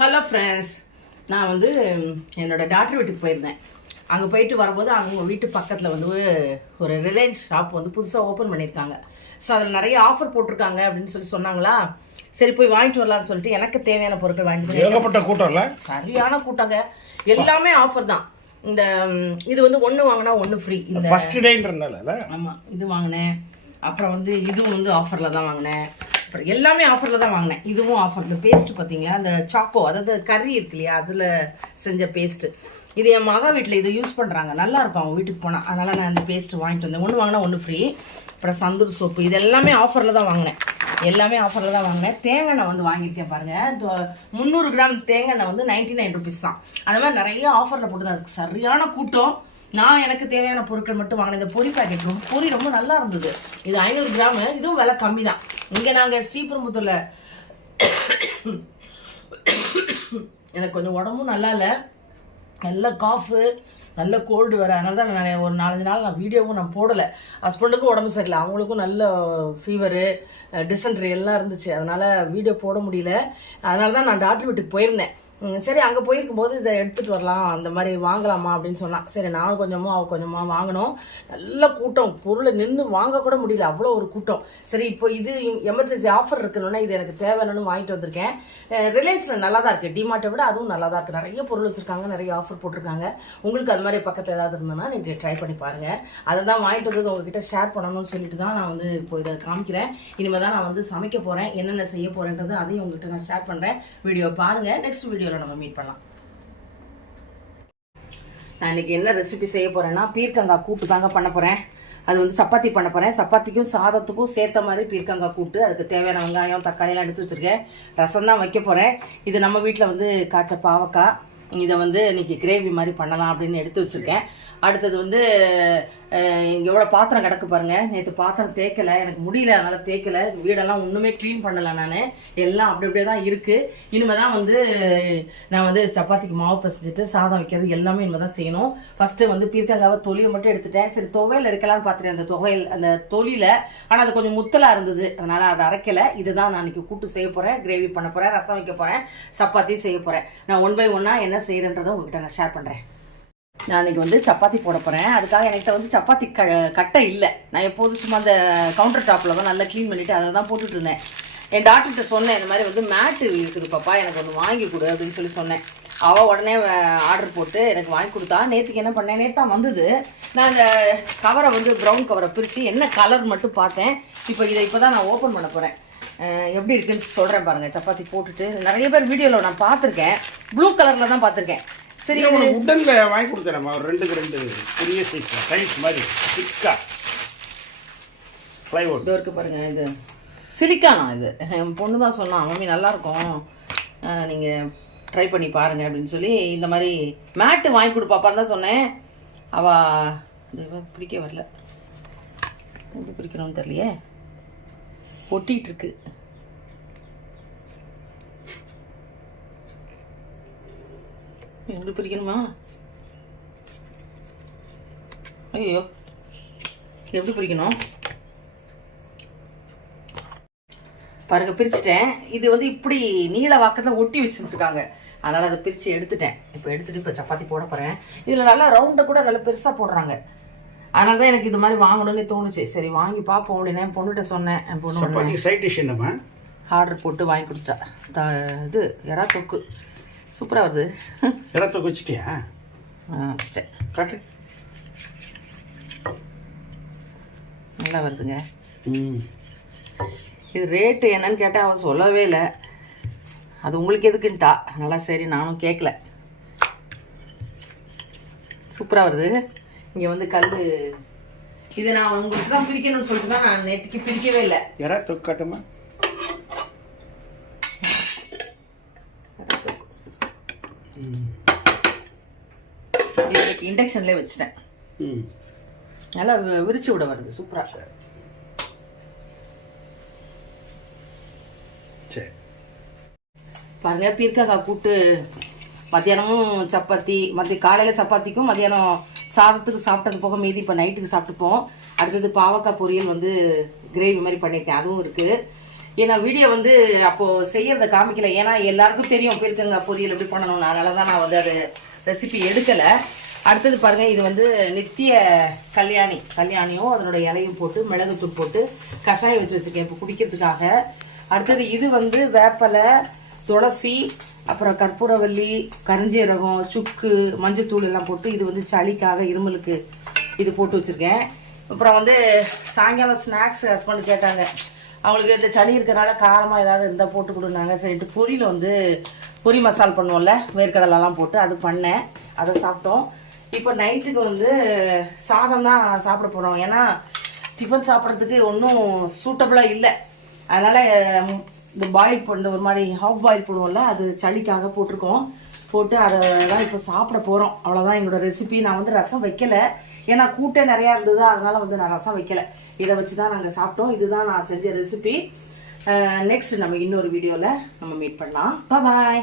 Hello friends, நான் வந்து என்னோட டாக்டர் வீட்டுக்கு போயிருந்தேன். அங்கே போயிட்டு வரும்போது அவங்க வீட்டு பக்கத்தில் வந்து ஒரு ரிலையன்ஸ் ஷாப் வந்து புதுசாக ஓப்பன் பண்ணியிருக்காங்க. ஸோ அதில் நிறைய ஆஃபர் போட்டிருக்காங்க அப்படின்னு சொன்னாங்களா. சரி போய் வாங்கிட்டு வரலான்னு சொல்லிட்டு எனக்கு தேவையான பொருட்கள் வாங்கிட்டு ஏகப்பட்ட கூட்டம் இல்லை, சரியான கூட்டங்க. எல்லாமே ஆஃபர் தான். இந்த இது வந்து ஒன்று வாங்கினா ஒன்று ஃப்ரீ. இந்த ஃபர்ஸ்ட் டேன்றனால ஆமாம், இது வாங்கினேன். அப்புறம் வந்து இதுவும் வந்து ஆஃபரில் தான் வாங்கினேன். அப்புறம் எல்லாமே ஆஃபரில் தான் வாங்கினேன். இதுவும் ஆஃபர். இந்த பேஸ்ட்டு பார்த்தீங்களா, அந்த சாக்கோ, அதாவது கறி இருக்கு இல்லையா, அதில் செஞ்ச பேஸ்ட்டு. இது என் மகா வீட்டில் இதை யூஸ் பண்ணுறாங்க, நல்லா இருக்கும் அவங்க வீட்டுக்கு போனால். அதனால் நான் இந்த பேஸ்ட்டு வாங்கிட்டு வந்தேன். ஒன்று வாங்கினா ஒன்று ஃப்ரீ. அப்புறம் சந்தூர் சோப்பு, இது எல்லாமே ஆஃபரில் தான் வாங்கினேன். எல்லாமே ஆஃபரில் தான் வாங்கினேன். தேங்காய் வந்து வாங்கியிருக்கேன் பாருங்கள். 300 கிராம் தேங்காய் வந்து 99 ருபீஸ் தான். அந்த மாதிரி நிறைய ஆஃபரில் போட்டு தான் இருக்குது. சரியான கூட்டம். நான் எனக்கு தேவையான பொருட்கள் மட்டும் வாங்கினேன். இந்த பொரி பாக்கெட் பொரி ரொம்ப நல்லா இருந்தது. இது 500 கிராமு. இதுவும் விலை கம்மி தான். இங்கே நாங்கள் ஸ்ரீபெரும்புத்தூரில் எனக்கு கொஞ்சம் உடம்பும் நல்லா இல்லை, நல்ல காஃபு, நல்ல கோல்டு வேறு. அதனால தான் நான் ஒரு 4-5 நாள் நான் வீடியோவும் நான் போடலை. ஹஸ்பண்டுக்கும் உடம்பு சரியில்லை, அவங்களுக்கும் நல்ல ஃபீவரு, டிசென்ட்ரி எல்லாம் இருந்துச்சு. அதனால் வீடியோ போட முடியல. அதனால தான் நான் டாக்டர் வீட்டுக்கு போயிருந்தேன். சரி, அங்கே போயிருக்கும்போது இதை எடுத்துகிட்டு வரலாம், அந்த மாதிரி வாங்கலாமா அப்படின்னு சொன்னான். சரி, நான் கொஞ்சமாக அவள் கொஞ்சமாக வாங்கினோம். நல்ல கூட்டம், பொருளை நின்று வாங்கக்கூட முடியல, அவ்வளோ ஒரு கூட்டம். சரி, இப்போ இது எமர்ஜென்சி ஆஃபர் இருக்கணும்னா இது எனக்கு தேவைன்னு வாங்கிட்டு வந்திருக்கேன். ரிலையன்ஸில் நல்லா தான் இருக்குது, டிமார்ட்டை விட அதுவும் நல்லா தான் இருக்குது. நிறைய பொருள் வச்சுருக்காங்க, நிறைய ஆஃபர் போட்டிருக்காங்க. உங்களுக்கு அது மாதிரி பக்கத்தில் ஏதாவது இருந்ததுன்னா நீங்கள் ட்ரை பண்ணி பாருங்கள். அதை தான் வாங்கிட்டு வந்தது உங்ககிட்ட ஷேர் பண்ணணும்னு சொல்லிட்டு தான் நான் வந்து இப்போ இதை காமிக்கிறேன். இனிமேல் தான் நான் வந்து சமைக்க போகிறேன். என்னென்ன செய்ய போகிறேன்றது அதையும் உங்ககிட்ட நான் ஷேர் பண்ணுறேன். வீடியோ பாருங்கள். நெக்ஸ்ட் வீடியோ நம்ம மீட் பண்ணலாம். நான் இன்னைக்கு என்ன ரெசிபி செய்ய போறேன்னா, பீர்க்கங்காய் கூட்டு தாங்க பண்ண போறேன். அது வந்து சப்பாத்தி பண்ண போறேன். சப்பாத்திக்கும் சாதத்துக்கும் சேர்த்த மாதிரி பீர்க்கங்காய் கூட்டு. அதுக்கு தேவையான வெங்காயம், தக்காளி எல்லாம் எடுத்து வச்சிருக்கேன். ரசம் தான் வைக்க போறேன். இது நம்ம வீட்டில் வந்து காய்ச்ச பாவக்காய். இதை வந்து இன்னைக்கு கிரேவி மாதிரி பண்ணலாம் அப்படின்னு எடுத்து வச்சிருக்கேன். அடுத்தது வந்து இங்கே எவ்வளோ பாத்திரம் கிடக்கு பாருங்கள். நேற்று பாத்திரம் தேய்க்கலை, எனக்கு முடியல, அதனால் தேய்க்கலை. வீடெல்லாம் ஒன்றுமே க்ளீன் பண்ணலை. நான் எல்லாம் அப்படி அப்படியே தான் இருக்குது. இனிமேல் தான் வந்து நான் வந்து சப்பாத்திக்கு மாவு பசிச்சுட்டு சாதம் வைக்கிறது எல்லாமே இனிமேல் தான் செய்யணும். ஃபஸ்ட்டு வந்து பீர்க்கங்காவை தொலியை மட்டும் எடுத்துட்டேன். சரி, துவையல் எடுக்கலான்னு பார்த்துட்டேன். அந்த துவையல் அந்த தொலியில், ஆனால் அது கொஞ்சம் முத்தலாக இருந்தது, அதனால் அதை அரைக்கலை. இதுதான் நான் இன்றைக்கி கூட்டு செய்ய போகிறேன், கிரேவி பண்ண போகிறேன், ரசம் வைக்க போகிறேன், சப்பாத்தி செய்ய போகிறேன். நான் 1 by 1 என்ன செய்கிறேன்றதை உங்கள்கிட்ட நான் ஷேர் பண்ணுறேன். நான் இன்றைக்கி வந்து சப்பாத்தி போட போகிறேன். அதுக்காக என்கிட்ட வந்து சப்பாத்தி கட்டை இல்லை. நான் எப்போதும் சும்மா அந்த கவுண்டர் டாப்பில் தான் நல்லா க்ளீன் பண்ணிவிட்டு அதை தான் போட்டுட்டு இருந்தேன். என் டாக்டர்கிட்ட சொன்னேன், இந்த மாதிரி வந்து மேட்டு இருக்குது பாப்பா, எனக்கு ஒன்று வாங்கி கொடு அப்படின்னு சொன்னேன். அவள் உடனே ஆர்டர் போட்டு எனக்கு வாங்கி கொடுத்தா. நேற்றுக்கு என்ன பண்ணேன், நேற்று தான் வந்தது. நான் இந்த கவரை வந்து ப்ரௌன் கவரை பிரித்து என்ன கலர் மட்டும் பார்த்தேன். இப்போ தான் நான் ஓப்பன் பண்ண போகிறேன். எப்படி இருக்குன்னு சொல்கிறேன் பாருங்கள். சப்பாத்தி போட்டுட்டு நிறைய பேர் வீடியோவில் நான் பார்த்துருக்கேன், ப்ளூ கலரில் தான் பார்த்துருக்கேன். சரி, உடன்ல வாங்கி கொடுத்தேன். ஒரு 2 பெரிய சைஸ் டைல்ஸ் மாதிரி திக்கா ப்ளைவுட் இது இருக்கு பாருங்க. இது சிலிக்கானா, இது என் பொண்ணு தான் சொன்னான், மம்மி நல்லாயிருக்கும், நீங்கள் ட்ரை பண்ணி பாருங்கள் அப்படின்னு சொல்லி. இந்த மாதிரி மேட்டு வாங்கி கொடுப்பாப்பான்னு தான் சொன்னேன். அவள் இது பிடிக்க வரல, எப்படி பிடிக்கணும்னு தெரியலையே, ஒட்டிகிட்டு இருக்கு. எப்படி பிரிக்கணுமா? ஐயோ, எப்படி பிரிக்கணும் பாருங்க, பிரிச்சுட்டேன். இது வந்து இப்படி நீல வாக்கத்தில் ஒட்டி வச்சுருக்காங்க, அதனால் அதை பிரித்து எடுத்துட்டேன். இப்போ சப்பாத்தி போட போகிறேன். இதில் நல்லா ரவுண்டை கூட நல்லா பெருசாக போடுறாங்க. அதனால தான் எனக்கு இது மாதிரி வாங்கணும்னு தோணுச்சு. சரி, வாங்கி பார்ப்போம் அப்படின்னு என் பொண்ணுகிட்ட சொன்னேன். என் பொண்ணு சைட் டிஷ் என்னம்மா ஆர்டர் போட்டு வாங்கி கொடுத்தா. இது எறா தொக்கு சூப்பராக வருது. இடத்த வச்சுட்டியா? வச்சிட்டேன். கட்டு நல்லா வருதுங்க. இது ரேட்டு என்னன்னு கேட்டால் அவன் சொல்லவே இல்லை. அது உங்களுக்கு எதுக்குன்ட்டா, நல்லா சரி நானும் கேட்கல. சூப்பராக வருது. இங்கே வந்து கல், இது நான் உங்களுக்கு தான் பிரிக்கணும்னு சொல்லிட்டு தான் நான் நேற்றுக்கு பிரிக்கவே இல்லை. எறா தொக்கு காட்டுமா? இண்டக்ஷன்லேயே வச்சுட்டேன். நல்லா விரிச்சு விட வருது, சூப்பராக. பாருங்க, பீர்க்கங்காய் கூட்டு மத்தியானமும் சப்பாத்தி, காலையில் சப்பாத்திக்கும் மத்தியானம் சாதத்துக்கு சாப்பிட்டது போக மீதி இப்போ நைட்டுக்கு சாப்பிட்டுப்போம். அடுத்தது பாவக்காய் பொரியல் வந்து கிரேவி மாதிரி பண்ணியிருக்கேன், அதுவும் இருக்குது. ஏன்னா வீடியோ வந்து அப்போது செய்யறதை காமிக்கல, ஏன்னா எல்லாருக்கும் தெரியும் பீர்க்கங்காய் பொரியல் எப்படி பண்ணணும்னு. அதனால தான் நான் வந்து அது ரெசிபி எடுக்கலை. அடுத்தது பாருங்கள், இது வந்து நித்திய கல்யாணியும் அதனோட இலையும் போட்டு மிளகுத்தூள் போட்டு கஷாயம் வச்சு வச்சுருக்கேன் இப்போ குடிக்கிறதுக்காக. அடுத்தது இது வந்து வேப்பலை, துளசி, அப்புறம் கற்பூரவல்லி, கருஞ்சீரகம், சுக்கு, மஞ்சத்தூள் எல்லாம் போட்டு இது வந்து சளிக்காக இருமலுக்கு இது போட்டு வச்சுருக்கேன். அப்புறம் வந்து சாயங்காலம் ஸ்நாக்ஸ் ஹஸ்பண்ட் கேட்டாங்க, அவங்களுக்கு இந்த சளி இருக்கிறனால காரமாக ஏதாவது இருந்தால் போட்டு கொடுனாங்க. சரிட்டு பொரியில் வந்து பொரி மசால் பண்ணுவோம்ல, வேர்க்கடலாம் போட்டு அது பண்ணேன், அதை சாப்பிட்டோம். இப்போ நைட்டுக்கு வந்து சாதம் தான் சாப்பிட போகிறோம். ஏன்னா டிஃபன் சாப்பிட்றதுக்கு ஒன்றும் சூட்டபுளாக இல்லை. அதனால் இந்த பாயில் பண்ண ஒரு மாதிரி ஹாஃப் பாயில் போடுவோம்ல, அது சளிக்காக போட்டிருக்கோம். போட்டு அதை தான் இப்போ சாப்பிட போகிறோம். அவ்வளோதான் எங்களோட ரெசிபி. நான் வந்து ரசம் வைக்கலை, ஏன்னா கூட்டே நிறையா இருந்தது, அதனால் வந்து நான் ரசம் வைக்கலை. இதை வச்சு தான் நாங்கள் சாப்பிட்டோம். இதுதான் நான் செஞ்ச ரெசிபி. நெக்ஸ்ட் நம்ம இன்னொரு வீடியோவில் நம்ம மீட் பண்ணலாம். பாய்.